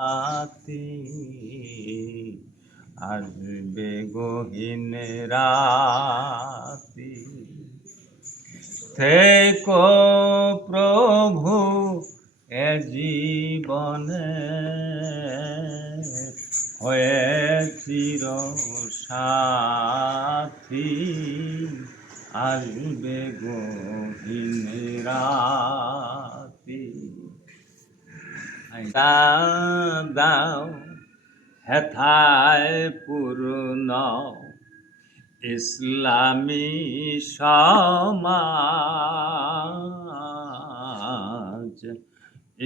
আতি আসবে গহীন রাতি, থেকো প্রভু এ জীবনে হয়ে চির সাথী, আসবে গহীন রাতি। দাও হেথায় পূর্ণ ইসলামী সমাজ,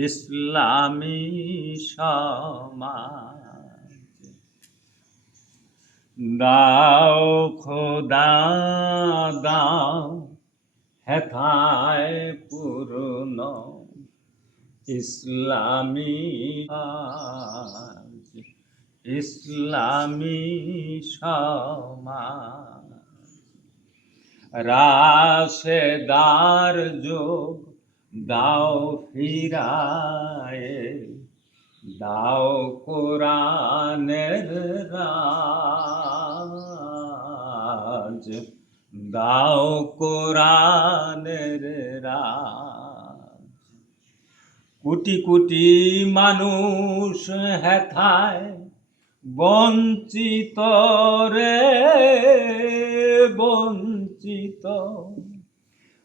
ইসলামী সমাজ। দাও খোদা দাও হেথায় পূর্ণ ইসলামী সমাজ, ইসলামী সমাজ। রাশেদার যুগ দাও ফিরায়ে, দাও কোরআনের রাজ, দাও কোরআনের রাজ। কোটি কোটি মানুষ হেথায় বঞ্চিত রে বঞ্চিত,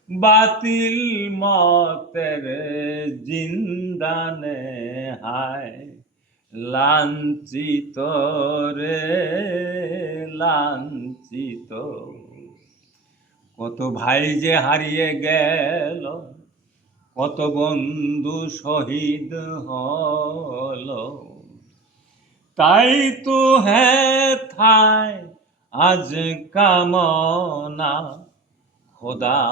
বাতিল মতের জিন্দানে হায় লাঞ্ছিত রে লাঞ্ছিত। কত ভাই যে হারিয়ে গেল, কত বন্ধু শহীদ হলো, তাই তো হেথায় আজ কামনা খোদা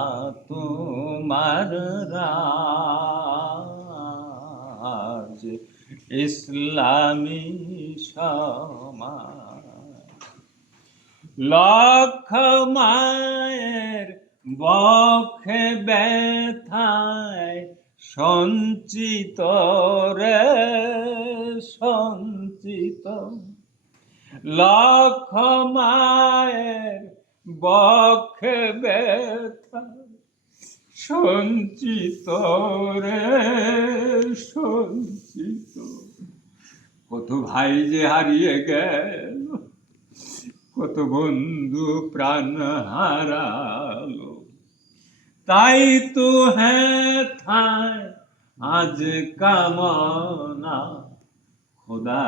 তোমার রাজ, ইসলামী সমাজ। লক্ষ মায়ের বক্ষে ব্যথায় সঞ্চিত রে সঞ্চিত, লক্ষ মায়ের বক্ষে ব্যথা সঞ্চিত রে সঞ্চিত। কত ভাই যে হারিয়ে গেল, কত বন্ধু প্রাণ হারালো, তাই তো হেথায় আজ কামনা খোদা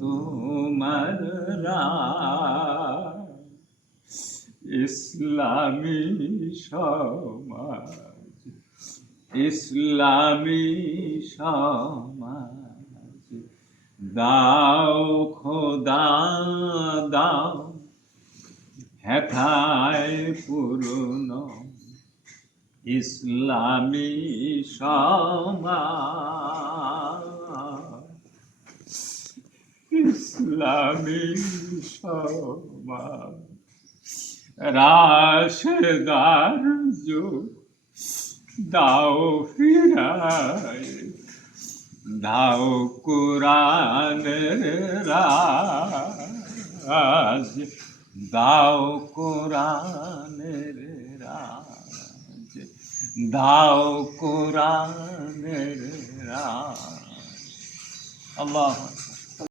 তোমার রাজ, ইসলামী সমাজ, ইসলামী সমাজ। দাও খোদা দাও হেথায় পূর্ণ ইসলামী সমাজ, ইসলামী সমাজ। রাশেদার যুগ দাও ফিরায়, দাও কোরআনের রাজ, দাও কোরআনের রাজ, দাও কোরআনের রাজ। আল্লাহ।